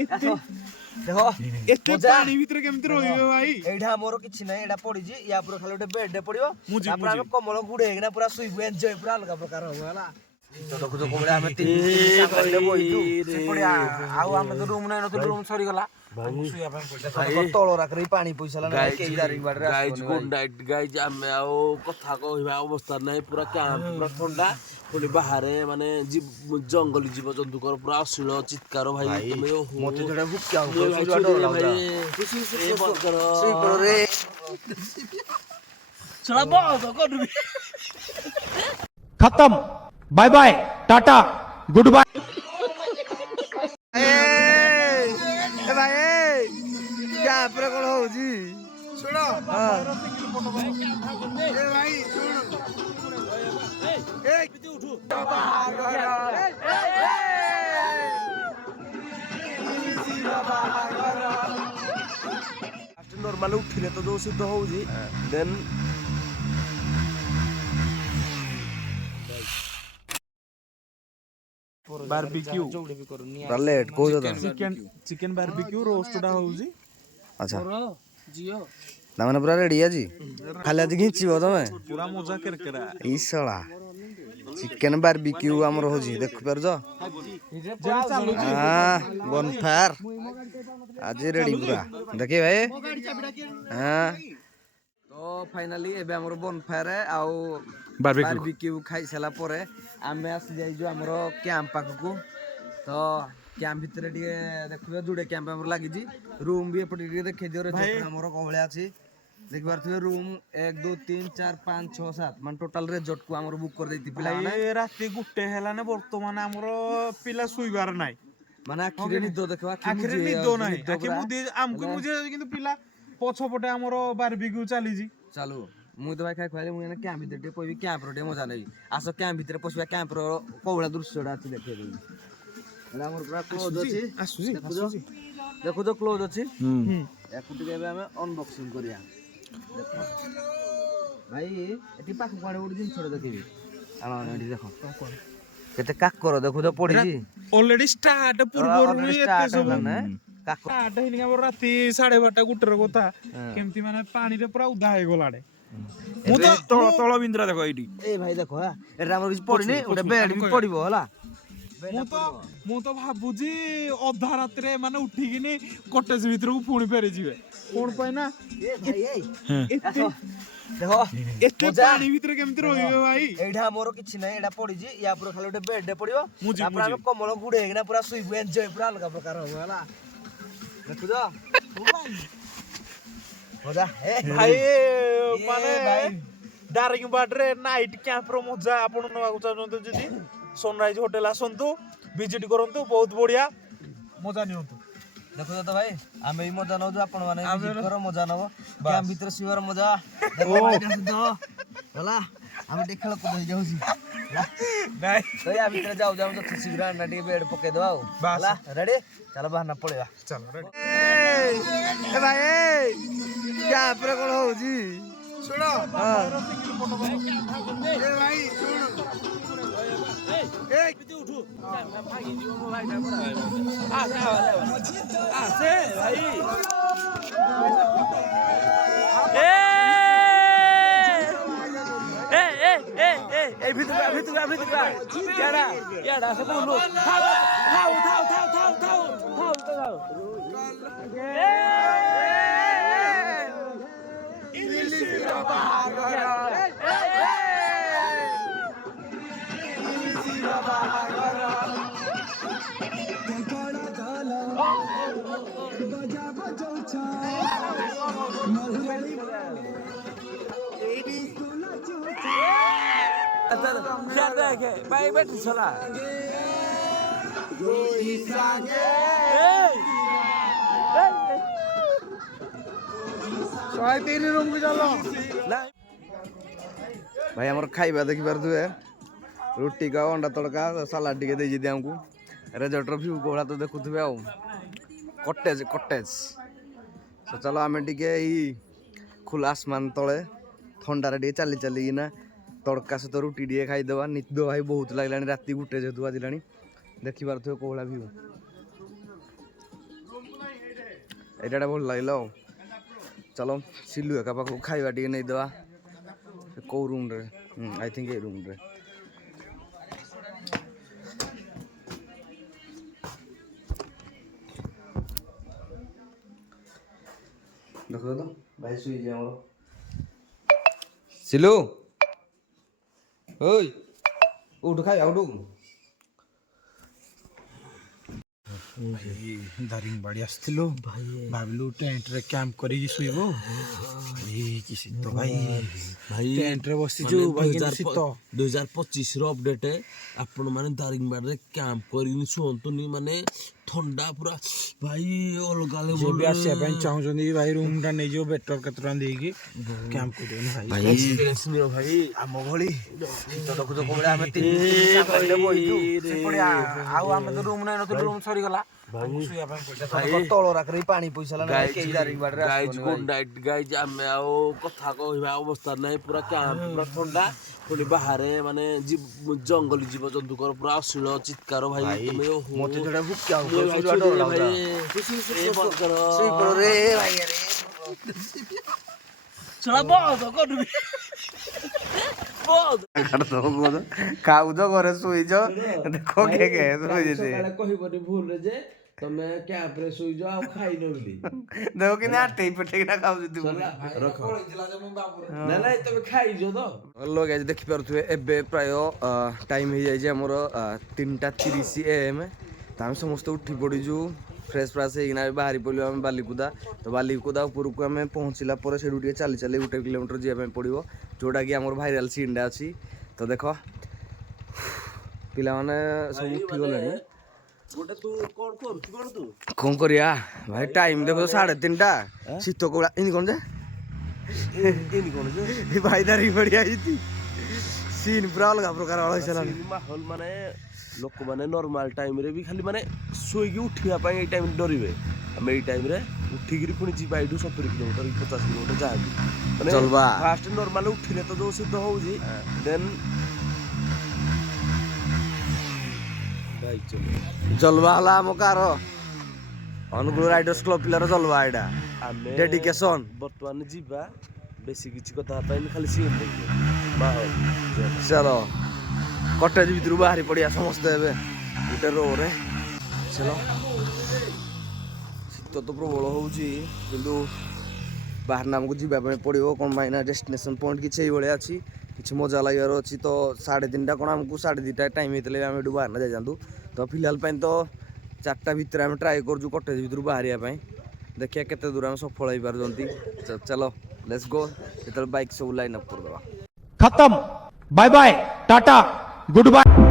देखो एते पानी भीतर केमति रहियो भाई एडा मोर किछि नै एडा पड़ी जी या पूरा खाली बेड डे पड़ियो तापर हम कमल गुडे हेना पूरा सुइबो एन्जॉय पूरा अलग प्रकार हो हला तो देखो जो कोबडा हम तीन सामने बोइजु से पड़िया आउ हम तो रूम नै न रूम सरी गला सुइया पे पैसा तळो राखरी पानी पैसा ला के जारी बाडरे गाइज गुड नाइट गाइज हम आओ कथा कहबा अवस्था नै पूरा कैंप पूरा ठंडा पुनी बाहरे माने जंगली जीव जंतुकर पूरा अश्लील चित्कार भाई मते थोड़ा भुक्या हो डर लागला ए बंद करो सुई करो रे चला बहुत कर खत्म bye bye tata good bye ए भाई क्या पर कोन हो जी सुनो हां ए भाई सुन ए उठो नॉर्मल उठिले तो जो सिद्ध हो जी देन बारबेक्यू लेट को जदा चिकन बारबेक्यू रोस्टडा होउजी अच्छा जियो ना माने पूरा रेडी है जी खाली आज घिंचीबो तमे पूरा मजा करकरा ई सळा चिकन बारबेक्यू हमर हो जी देख पर जो हां बनफायर आज रेडी पूरा देखि भाई हां तो फाइनली एबे हमर बनफायर आउ बारबेक्यू खाई सला परे आमे आसी जाई जो हमर कैंप पाक को तो कैंप भीतर टिके देखबे जुडे कैंप हमर लागि जी रूम भी एपटे टिके देखे दियो रे हमर कोहळे अछि देखबार थवे रूम 1 2 3 4 5 6 7 मान टोटल रिजॉर्ट को हमर बुक कर देती पिला ए राती गुटे हेला ने वर्तमान हमर पिला सुइबार नाही माने आखिरे निदो देखबा आखिरे निदो नाही आखि मुदे हमकु मुझे किंतु पिला पछपटे हमर बारबेक्यू चाली जी चालू मु तो भाई खाइ खाइले मु कैंप भीतर टे पई कैंप रो टे मजा नै आसो कैंप भीतर पसबा कैंप रो कोवळा दृश्यडा अछि देखे दे एला हमर पूरा क्लोज अछि आसुजी देखो तो क्लोज अछि याकु टिके एबे हम अनबॉक्सिंग करिया देखो भाई एटी पाख पाडे उडी दिन छोड़ देखिबी आलो एटी देखो केते काक करो देखो तो पड़ी जी ऑलरेडी स्टार्ट पूर्व रू एते सब काक स्टार्ट हेनी हमर राती 12:30 गुटर कोता केमती माने पानी रे पूरा उदा हे गोलाडे मु तो तळ बिंद्रा देखो एटी ए भाई देखो हा एटा हमर किछ पड़ी नै ओटा बेड भी पड़िबो हला मु तो भाबुजी अधा रात रे माने उठी किनी कॉटेज भीतर को पुणी फेरे जिवे कोन पय ना ए भाई एते देखो एते पानी भीतर केमति रहियो भाई एडा मोर किछि नै एडा पड़ी जी या पूरा खाली ओटा बेड डे पड़ियो तापर हम कमल गुडे हेना पूरा सुइबो एन्जॉय पूरा अलग प्रकार हो हला देखु जा होदा ए भाई माने डारिंग बाडरे नाइट कैंप रो मजा आपण नवा चाहंतु जदी सनराइज होटल आसंतु विजिट करंतु बहुत बढ़िया मजा नियंतु देखो तो भाई आमे ही मजा नौ जो आपण माने विजिट करो मजा नबो कैंप भीतर सिवर मजा देखो होला हम देखल को दई जाऊ छी नाही तो या भीतर जाऊ जाऊ तो शीघ्र ना टी बेड पके दो होला रेडी चलो बाहर पळेवा चलो रेडी ए भाई क्या पर कोन हो जी सुनो हां ए भाई सुन ए उठो भागी जीव भाई आ से भाई ए ভিতরে কেডা কেডা সব লোক থাও ইলিশি বাবা क्या देखे भाई बैठ चला रूम को चलो भाई हमार खाइबा देखि पार दुए रोटी का अंडा तड़का सलाड टिके दे दी हमको रिजॉर्ट व्यू कोला तो देखुथबे आ कॉटेज तो चलो आमे टिके ई खुला आसमान तले ठंडा रे टिके चली चली ना तड़का सहित रुटी टिके खाईदेवा निद भाई बहुत लगलानी राति गुटे जेतु बाजिलानी देखि पारथो कोला व्यू ଏଇଟା ଭଲ ଲାଗିଲା ଆଉ ଚାଲ ସିଲୁ ଏକା ପାଖକୁ ଖାଇବା ଟିକେ ନେଇଦେବା କୋଉ ରୁମ୍ରେ ଆଇ ଥିଙ୍କ ଏଇ ରୁମ୍ରେ ଦେଖ ତ ଭାଇ ଶୋଇଛି ଆମର ସିଲୁ ଓଇ ଉଠୁ ଖାଇବା ଉଠୁ ଦାରିଙ୍ଗବାଡ଼ି ଆସିଥିଲୁ ଭାବିଲୁ ଟେଣ୍ଟରେ କ୍ୟାମ୍ପ କରିକି ଶୋଇବ କି ଶୀତ ଭାଇ ଟେଣ୍ଟରେ ବସିଛୁ ଭାଇ ଶୀତ 2025 ର ଅପଡେଟ ଆପଣ ମାନେ ଦାରିଙ୍ଗବାଡ଼ିରେ କ୍ୟାମ୍ପ କରିକି ଶୁଅନ୍ତୁନି ମାନେ ଥଣ୍ଡା ପୁରା ଭାଇ ଅଲଗା ଯିଏ ବି ଆସିବା ପାଇଁ ଚାହୁଁଛନ୍ତି ଭାଇ ରୁମ୍ ଟା ନେଇଯିବ ବେଟର କେତେ ଟଙ୍କା ଦେଇକି କ୍ୟାମ୍ପ କରିବେନି ଭାଇ ଏକ୍ସପିରିଏନ୍ସ ନିଅ ଭାଇ ଆମ ଭଳି ଆମେ ଆଉ ଆମେ ତ ରୁମ୍ ନେଇ ନଥିଲୁ ରୁମ୍ ସରିଗଲା ଶୋଇବା ପାଇଁ ତଳ ରାକରେ ପାଣି ପଇସା ଗାଇଜ ଗୁଡ ନାଇଟ ଗାଇଜ ଆମେ ଆଉ କଥା କହିବା ଅବସ୍ଥା ନାହିଁ ପୁରା କ୍ୟାମ୍ପ ପୁରା ଥଣ୍ଡା ପୁଣି ବାହାରେ ମାନେ ଜଙ୍ଗଲୀ ଜୀବଜନ୍ତୁଙ୍କର ପୁରା ଅଶ୍ଳୀଳ ଚିତ୍କାର ଭାଇ ତମେ ମତେ ଖାଉଛ ଘରେ ଶୋଇଛ ଦେଖ କହିବନି ଭୁଲରେ ଯେ ତମେ କ୍ୟାମ୍ପରେ ଶୋଇଛ ଆଉ ଖାଇନ ବୋଲି ଦେଖ କିନ୍ତୁ ଆଟେଇ ପଟେଇକିନା ଖାଉଛୁ ନାଇଁ ତମେ ଖାଇଛ ତ ଗାଇଜ ଦେଖିପାରୁଥିବେ ଏବେ ପ୍ରାୟ ଟାଇମ୍ ହେଇଯାଇଛି ଆମର 3:30 AM ତ ଆମେ ସମସ୍ତେ ଉଠି ପଡ଼ିଛୁ ଫ୍ରେଶ୍ ଫ୍ରାସ୍ ହେଇକିନା ବାହାରି ପଡ଼ିଲୁ ଆମେ ବାଲିକୁଦା ତ ବାଲିକୁଦା ଉପରକୁ ଆମେ ପହଞ୍ଚିଲା ପରେ ସେଠୁ ଟିକେ ଚାଲି 1 କିଲୋମିଟର ଯିବା ପାଇଁ ପଡ଼ିବ ଯୋଉଟାକି ଆମର ଭାଇରାଲ ସିନ୍ଟା ଅଛି ତ ଦେଖ ପିଲାମାନେ ସବୁ ଉଠିଗଲେଣି କଣ କରିବା ଭାଇ ଟାଇମ୍ ଦେଖ 3:30 ଶୀତ କୋଳା ଏମିତି କଣ ଯେ ଭାଇ ଦାରିଙ୍ଗ ପଡ଼ିଆ ହେଇଛି ସିନ୍ ପୁରା ଅଲଗା ପ୍ରକାର ମାହୋଲ ମାନେ ଲୋକମାନେ ନର୍ମାଲ ଟାଇମରେ ବି ଖାଲି ମାନେ ଶୋଇକି ଉଠିବା ପାଇଁ ଏଇ ଟାଇମ ଡରିବେ ଆମେ ଏଇ ଟାଇମରେ ଉଠିକିରି ପୁଣି ଯିବା ଏଇଠୁ 70 କିଲୋମିଟର 50 କିଲୋମିଟର ଯାହାବି ମାନେ ଫାଷ୍ଟ ନର୍ମାଲ ଉଠିଲେ ତ ଯୋଉ ଶୀତ ହଉଛି ଦେନ୍ ଜଲବା ହେଲା ଆମ କାର ଅନୁଗୁଳ ରାଇଡର୍ସ କ୍ଲବ ପିଲାର ଜଲବା ଏଇଟା ଆମେ ଡେଡିକେସନ ବର୍ତ୍ତମାନ ଯିବା ବେଶୀ କିଛି କଥା ପାଇଁ ଖାଲି ସିନ୍ ଦେଖିବେ ମାହୋଲ ଚାଲ କଟେଜ ଭିତରୁ ବାହାରି ପଡ଼ିଆ ସମସ୍ତେ ଏବେ ଗୋଟେ ରୋରେ ଚାଲ ଶୀତ ତ ପ୍ରବଳ ହେଉଛି କିନ୍ତୁ ବାହାରେ ଆମକୁ ଯିବା ପାଇଁ ପଡ଼ିବ କ'ଣ ପାଇଁ ନା ଡେଷ୍ଟିନେସନ୍ ପଏଣ୍ଟ କିଛି ଏଇଭଳିଆ ଅଛି କିଛି ମଜା ଲାଗିବାର ଅଛି ତ 3:30 କ'ଣ ଆମକୁ 2:30 ଟାଇମ୍ ହେଇଥିଲେ ଆମେ ଏଠୁ ବାହାରିନା ଯାଇଯାଆନ୍ତୁ ତ ଫିଲହାଲ ପାଇଁ ତ 4ଟା ଭିତରେ ଆମେ ଟ୍ରାଏ କରୁଛୁ କଟେଜ ଭିତରୁ ବାହାରିବା ପାଇଁ ଦେଖିବା କେତେ ଦୂର ଆମେ ସଫଳ ହେଇପାରୁଛନ୍ତି ଚାଲ ଲେଟ୍ସ ଗୋ ଯେତେବେଳେ ବାଇକ୍ ସବୁ ଲାଇନ୍ ଅପ୍ କରିଦେବା खत्म bye bye tata good bye.